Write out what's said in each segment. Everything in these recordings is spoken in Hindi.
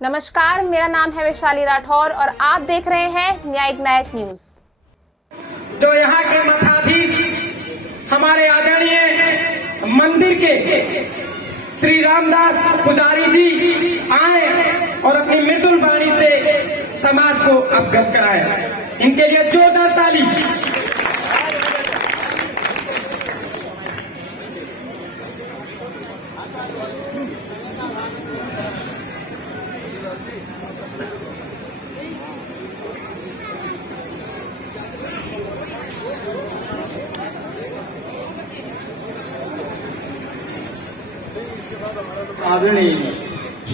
नमस्कार, मेरा नाम है वैशाली राठौर और आप देख रहे हैं न्यायिक नायक न्यूज। जो यहाँ के मठाधीश हमारे आदरणीय मंदिर के श्री रामदास पुजारी जी आए और अपनी मृदुल वाणी से समाज को अवगत कराए, इनके लिए जोरदार ताली। आदरणीय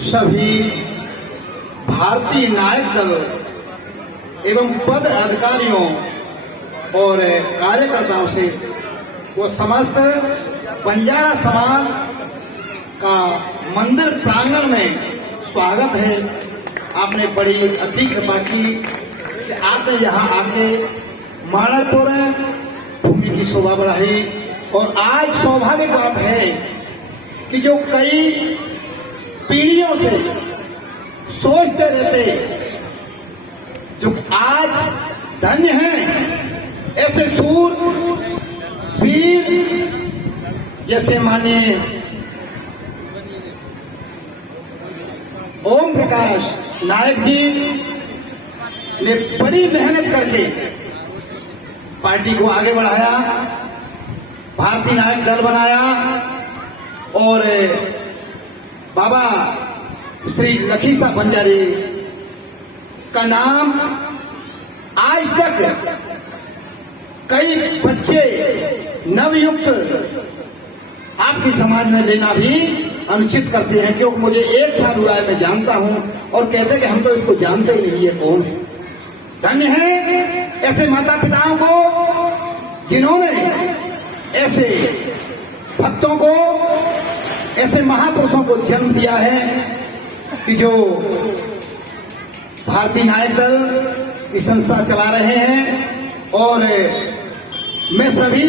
सभी भारतीय नायक दल एवं पद अधिकारियों और कार्यकर्ताओं से वो समस्त बंजारा समाज का मंदिर प्रांगण में स्वागत है। आपने बड़ी अति कृपा की कि आपने यहाँ आके मानरपुर भूमि की शोभा बढ़ाई और आज स्वाभाविक बात है कि जो कई पीढ़ियों से सोचते रहते जो आज धन्य हैं ऐसे सूर वीर जैसे माननीय ओम प्रकाश नायक जी ने बड़ी मेहनत करके पार्टी को आगे बढ़ाया, भारतीय नायक दल बनाया और बाबा श्री लखीसा बंजारे का नाम आज तक कई बच्चे नवयुक्त आपके समाज में लेना भी अनुचित करते हैं, क्योंकि मुझे 1 साल हुआ है, मैं जानता हूं और कहते हैं कि हम तो इसको जानते ही नहीं, ये कौन है। धन्य है ऐसे माता पिताओं को जिन्होंने ऐसे भक्तों को, ऐसे महापुरुषों को जन्म दिया है कि जो भारतीय नायक दल की संस्था चला रहे हैं। और मैं सभी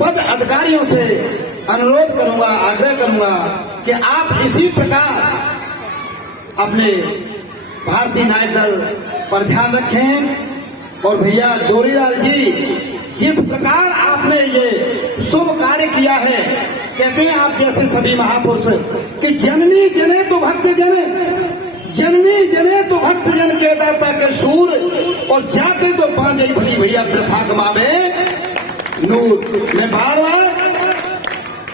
पद अधिकारियों से अनुरोध करूंगा, आग्रह करूंगा कि आप इसी प्रकार अपने भारतीय नायक दल पर ध्यान रखें। और भैया गोरीलाल जी, जिस प्रकार आपने ये शुभ कार्य किया है, कहते हैं आप जैसे सभी महापुरुष कि जननी जने तो भक्त जन, जननी जने तो भक्त जन कहता के सूर और जाते तो बांधे भली भैया प्रथा गमावे नूर। मैं बार बार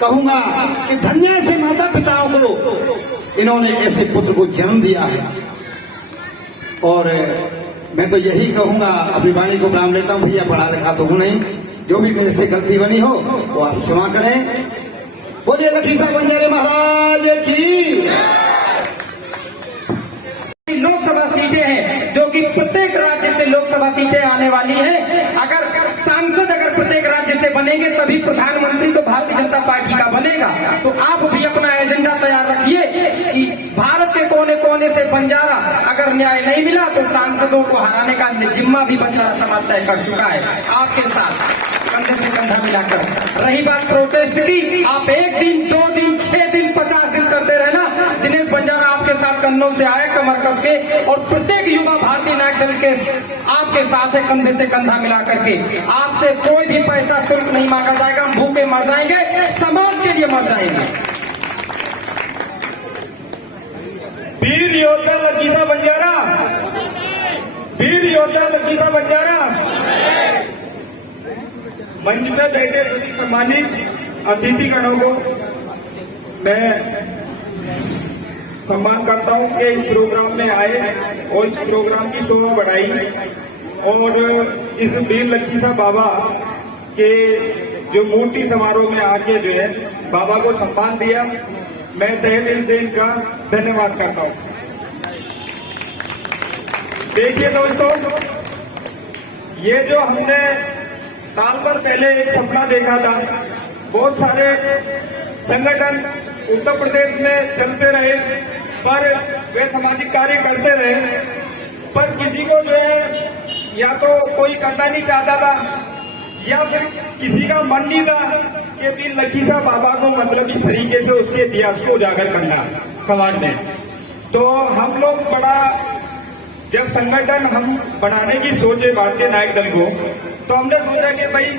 कहूंगा कि धन्य से माता पिताओं को इन्होंने ऐसे पुत्र को जन्म दिया है। और मैं तो यही कहूंगा, अपनी वाणी को विराम लेता हूं। भैया पढ़ा लिखा तो हूं नहीं, जो भी मेरे से गलती बनी हो वो आप क्षमा करें। बोलिए लखीसा बंजारे महाराज की। लोकसभा सीटें हैं जो कि प्रत्येक राज्य से लोकसभा सीटें आने वाली हैं। अगर सांसद प्रत्येक राज्य से बनेंगे तभी प्रधानमंत्री तो भारतीय जनता पार्टी का बनेगा। तो आप भी अपना एजेंडा तैयार रखिए कि भारत के कोने कोने से बंजारा अगर न्याय नहीं मिला तो सांसदों को हराने का जिम्मा भी बंजारा समाज तय कर चुका है। आपके साथ कंधे से कंधा मिलाकर। रही बात प्रोटेस्ट की, आप 1 दिन 2 दिन 6 दिन 50 दिन करते रहना। दिनेश बंजारा आपके साथ कंधों से आए कमर कस के, और प्रत्येक युवा भारतीय नायक दल के आपके साथ है कंधे से कंधा मिला करके। आपसे कोई भी पैसा शुल्क नहीं मांगा जाएगा। हम भूखे मर जाएंगे, समाज के लिए मर जाएंगे। वीर योद्धा लखीसा बंजारा, वीर योद्धा लखीसा बंजारा। मंच में बैठे सभी सम्मानित अतिथिगणों को मैं सम्मान करता हूं कि इस प्रोग्राम में आए और इस प्रोग्राम की शोभा बढ़ाई और इस वीर लखीसा बाबा के जो मूर्ति समारोह में आके जो है बाबा को सम्मान दिया। मैं तहे दिल से इनका धन्यवाद करता हूं। देखिए दोस्तों, ये जो हमने साल भर पहले एक सपना देखा था, बहुत सारे संगठन उत्तर प्रदेश में चलते रहे पर वे सामाजिक कार्य करते रहे, पर किसी को जो है या तो कोई करना नहीं चाहता था या फिर किसी का मन नहीं था कि वीर लखीसा बाबा को मतलब इस तरीके से उसके इतिहास को उजागर करना समाज में। तो हम लोग बड़ा जब संगठन हम बनाने की सोचे भारतीय नायक दल को, तो हमने सोचा कि भाई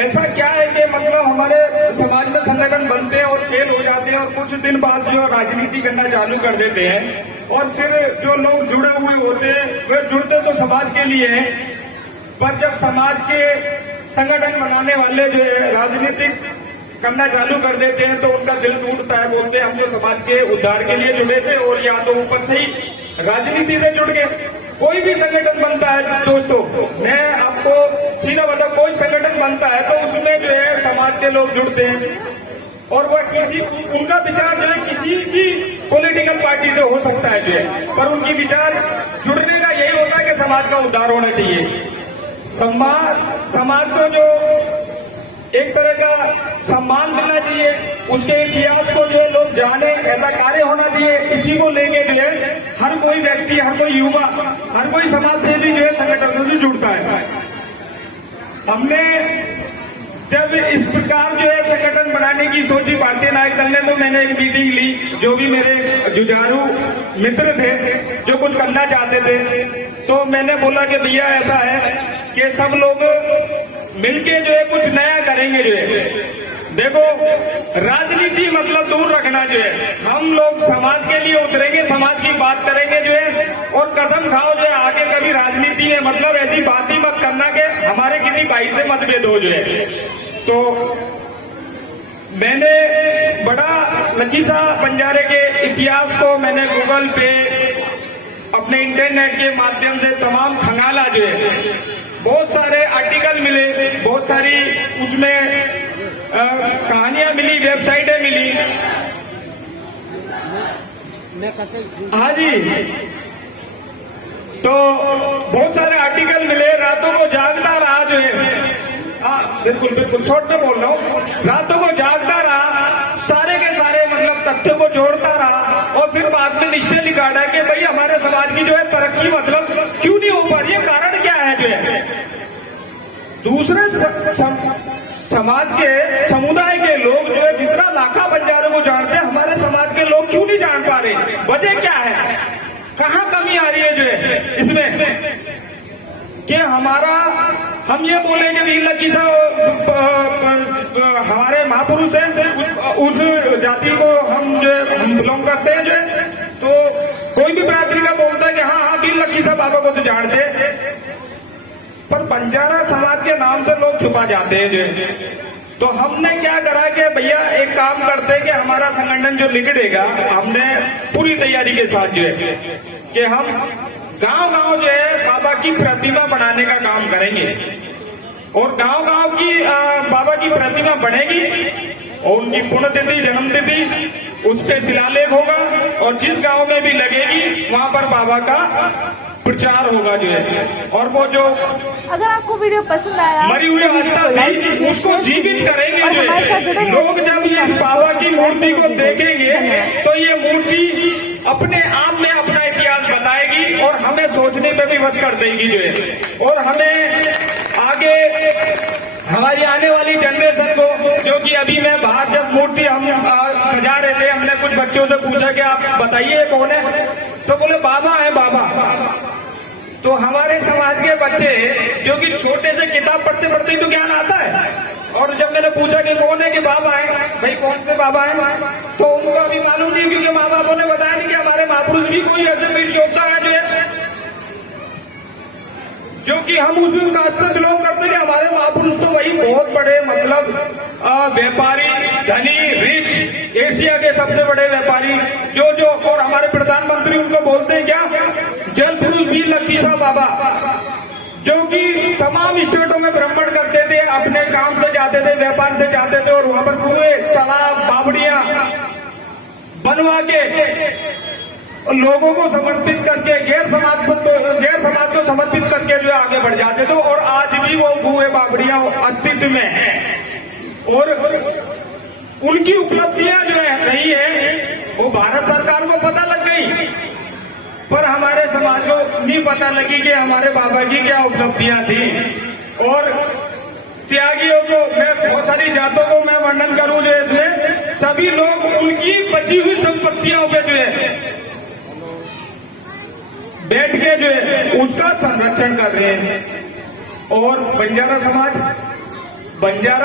ऐसा क्या है कि मतलब हमारे समाज में संगठन बनते हैं और फेल हो जाते हैं और कुछ दिन बाद जो राजनीति करना चालू कर देते हैं और फिर जो लोग जुड़े हुए होते हैं वे जुड़ते तो समाज के लिए हैं, पर जब समाज के संगठन बनाने वाले जो है राजनीतिक करना चालू कर देते हैं तो उनका दिल टूटता है। बोलते हैं हम जो समाज के उद्धार के लिए जुड़े थे और या तो ऊपर से ही राजनीति से जुड़ गए। कोई भी संगठन बनता है दोस्तों, मैं आपको सीधा बताऊं, कोई संगठन बनता है तो उसमें जो है समाज के लोग जुड़ते हैं और वह किसी उनका विचार जो है किसी भी पॉलिटिकल पार्टी से हो सकता है जो है, पर उनकी विचार जुड़ने का यही होता है कि समाज का उद्धार होना चाहिए। समाज को जो एक तरह का सम्मान मिलना चाहिए, उसके इतिहास को जो लोग जाने, ऐसा कार्य होना चाहिए। इसी को लेके जो है हर कोई व्यक्ति, हर कोई युवा, हर कोई समाज सेवी जो है संगठनों से जुड़ता है। हमने जब इस प्रकार जो है संगठन बनाने की सोची भारतीय नायक दल ने, तो मैंने एक मीटिंग ली, जो भी मेरे जुझारू मित्र थे जो कुछ करना चाहते थे, तो मैंने बोला कि भैया ऐसा है कि सब लोग मिलके जो है कुछ नया करेंगे जो है। देखो, राजनीति मतलब दूर रखना जो है, हम लोग समाज के लिए उतरेंगे, समाज की बात करेंगे जो है, और कसम खाओ जो है आगे कभी राजनीति में मतलब ऐसी बात ही मत करना कि हमारे किसी भाई से मतभेद हो जो है। तो मैंने बड़ा लकीसा बंजारे के इतिहास को मैंने गूगल पे अपने इंटरनेट के माध्यम से तमाम खंगाला जो है, बहुत सारे आर्टिकल मिले, बहुत सारी उसमें कहानियां मिली, वेबसाइटें मिली। हाँ जी, तो बहुत सारे आर्टिकल मिले, रातों को जागता रहा जो है। हाँ बिल्कुल बिल्कुल शॉर्ट में बोल रहा हूँ, रातों को जागता रहा, सारे के सारे मतलब तथ्यों को जोड़ता रहा और फिर बाद में निश्चय निकाला कि भाई हमारे समाज की जो है तरक्की मतलब क्यों नहीं हो पा रही है, कारण क्या है जो है। दूसरे समाज के समुदाय के लोग जो है जितना लाखा बंजारों को जानते हैं, हमारे समाज के लोग क्यों नहीं जान पा रहे, वजह क्या है, कहाँ कमी आ रही है जो है इसमें कि हम ये बोलेंगे वीर लकीसा हमारे महापुरुष हैं, उस जाति को हम जो बिलोंग करते हैं जो है, तो कोई भी बरादरी का बोलता है कि हाँ हाँ वीर लकीसा बाबा को तो जानते हैं, पर बंजारा समाज के नाम से लोग छुपा जाते हैं जो है। तो हमने क्या करा कि भैया एक काम करते हैं कि हमारा संगठन जो निकलेगा, हमने पूरी तैयारी के साथ जो है कि हम गांव गांव जो है बाबा की प्रतिमा बनाने का काम करेंगे और गांव गांव की बाबा की प्रतिमा बनेगी और उनकी पुण्यतिथि, जन्मतिथि उस पे शिलालेख होगा और जिस गांव में भी लगेगी वहां पर बाबा का प्रचार होगा जो है। और वो जो अगर आपको वीडियो पसंद आया, मरी हुई अवस्था थी उसको जीवित करेंगे जो है। लोग जब इस बाबा की मूर्ति को देखेंगे तो ये मूर्ति अपने आप में अपना इतिहास बताएगी और हमें सोचने पे भी वश कर देगी जो है। और हमें आगे हमारी आने वाली जनरेशन को, जो कि अभी मैं बाहर जब मूर्ति हम सजा रहे थे, हमने कुछ बच्चों से पूछा कि आप बताइए कौन है, तो बोले बाबा है बाबा। तो हमारे समाज के बच्चे जो कि छोटे से किताब पढ़ते पढ़ते तो ज्ञान आता है, और जब मैंने पूछा कि कौन है कि बाबा है, भाई कौन से बाबा है, तो उनको अभी मालूम नहीं, क्योंकि माँ बापों ने बताया नहीं कि हमारे महापुरुष भी कोई ऐसे वीर योद्धा है जो है, जो कि हम उस कास्ट से बिलोंग करते हैं। हमारे महापुरुष तो वही बहुत बड़े मतलब व्यापारी, धनी, रिच, एशिया के सबसे बड़े व्यापारी जो और हमारे प्रधानमंत्री उनको बोलते हैं क्या, जल पुरुष वीर लकीसा बाबा, जो कि तमाम स्टेटों में भ्रमण करते थे, अपने काम से जाते थे, व्यापार से जाते थे और वहां पर कुएं, तालाब, बावड़ियां बनवा के लोगों को समर्पित करके, गैर समाज को समर्पित करके जो है आगे बढ़ जाते थे। और आज भी वो कुएं, बावड़ियां अस्तित्व में है और उनकी उपलब्धियां जो है रही है वो भारत सरकार को पता लग गई, पर हमारे समाज को नहीं पता लगी कि हमारे बाबा की क्या उपलब्धियां थी। और त्यागियों को, मैं बहुत सारी जातों को मैं वर्णन करूं जो इसमें, सभी लोग उनकी बची हुई संपत्तियों पे जो है बैठ के जो है उसका संरक्षण कर रहे हैं। और बंजारा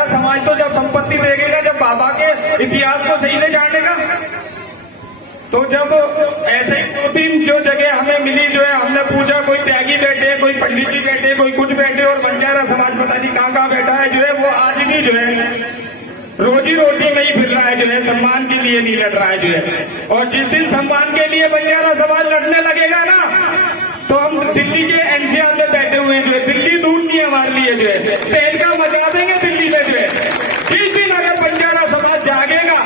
समाज तो जब संपत्ति देखेगा, जब बाबा के इतिहास को सही से जानेगा। तो जब ऐसे ही 2-3 जो जगह हमें मिली जो है, हमने पूछा, कोई त्यागी बैठे, कोई पंडित जी बैठे, कोई कुछ बैठे, और बंजारा समाज पता नहीं कहाँ बैठा है जो है, वो आज भी जो है रोजी रोटी में ही फिर रहा है जो है, सम्मान के लिए नहीं लड़ रहा है जो है। और जिस दिन सम्मान के लिए बंजारा समाज लड़ने लगेगा ना, तो हम दिल्ली के एनसीआर में बैठे हुए जो है, दिल्ली दूर नहीं हमारे लिए जो है, तेल का मचा देंगे दिल्ली में जो है। जिस दिन अगर बंजारा समाज जागेगा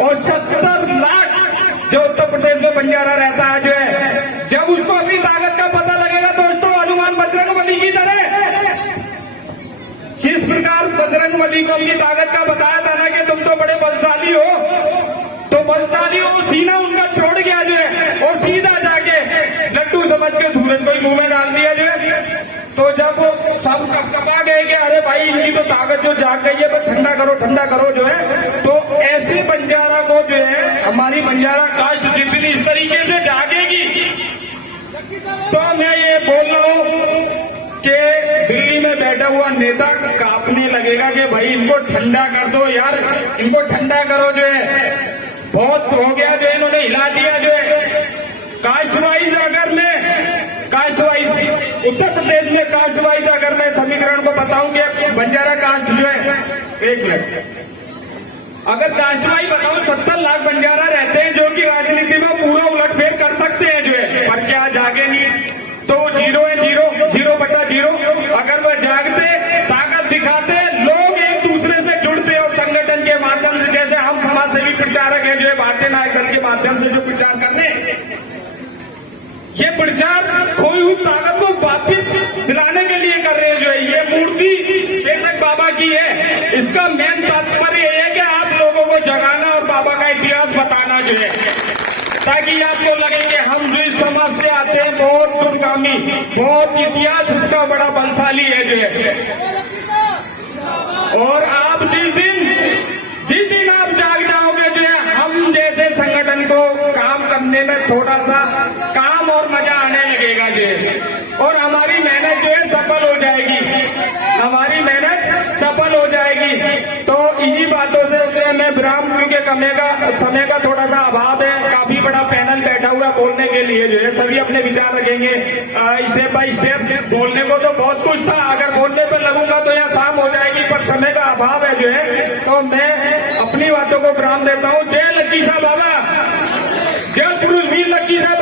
और 70 लाख जो उत्तर प्रदेश में बंजारा रहता है जो है, जब उसको अपनी ताकत का पता लगेगा दोस्तों, हनुमान बजरंगबली की तरह, जिस प्रकार बजरंगबली को अपनी ताकत का बताया था ना कि तुम तो बड़े बलशाली हो, तो बलशाली हो, सीना उनका छोड़ गया जो है, और सीधा जाके लड्डू समझ के सूरज को ही मुंह में डाल दिया जो है। तो जब सब कपकपा गए कि अरे भाई इनकी तो ताकत जो जाग गई है, बस ठंडा करो जो है, तो ऐसे बंजारा को जो है, हमारी बंजारा कास्ट जितनी इस तरीके से जागेगी, तो मैं ये बोल रहा हूं कि दिल्ली में बैठा हुआ नेता कांपने लगेगा कि भाई इनको ठंडा कर दो यार, इनको ठंडा करो जो है, बहुत हो गया जो इन्होंने हिला दिया जो है। कास्ट वाइज उत्तर प्रदेश में कास्ट वाइज अगर मैं समीकरण को बताऊं कि बंजारा कास्ट जो है, एक मिनट, अगर कास्ट वाइज बताऊं 70 लाख बंजारा रहते हैं जो कि राजनीति में पूरा उलटफेर कर सकते हैं जो है, पर क्या जागे नहीं, तो 0 है 0/0। अगर वह जागते, ताकत दिखाते, लोग एक दूसरे से जुड़ते और संगठन के माध्यम से, जैसे हम समाज सेवी प्रचारक हैं जो है, भारतीय नायक दल के माध्यम से जो प्रचार करने, ये प्रचार खोई हुई ताकत को वापिस दिलाने के लिए कर रहे हैं जो है। ये मूर्ति बेशक बाबा की है, इसका मेन तात्पर्य यह है कि आप लोगों को जगाना और बाबा का इतिहास बताना जो है, ताकि आपको लगे कि हम जो इस समाज से आते हैं बहुत दूरगामी, बहुत इतिहास इसका बड़ा बलशाली है जो है। और आप जिस दिन आप जाग जाओगे जो है, हम जैसे संगठन को काम करने में थोड़ा सा काम और मजा आने लगेगा जो है, और हमारी मेहनत जो है सफल हो जाएगी, हमारी मेहनत सफल हो जाएगी। तो इन्हीं बातों से मैं विराम, क्योंकि समय का थोड़ा सा अभाव है, काफी बड़ा पैनल बैठा हुआ बोलने के लिए जो है, सभी अपने विचार रखेंगे स्टेप बाय स्टेप। बोलने को तो बहुत कुछ था, अगर बोलने पर लगूंगा तो यहाँ शाम हो जाएगी, पर समय का अभाव है जो है, तो मैं अपनी बातों को विराम देता हूँ। जय लक्की साहब बाबा, जय पुरुष वीर लक्की साहब।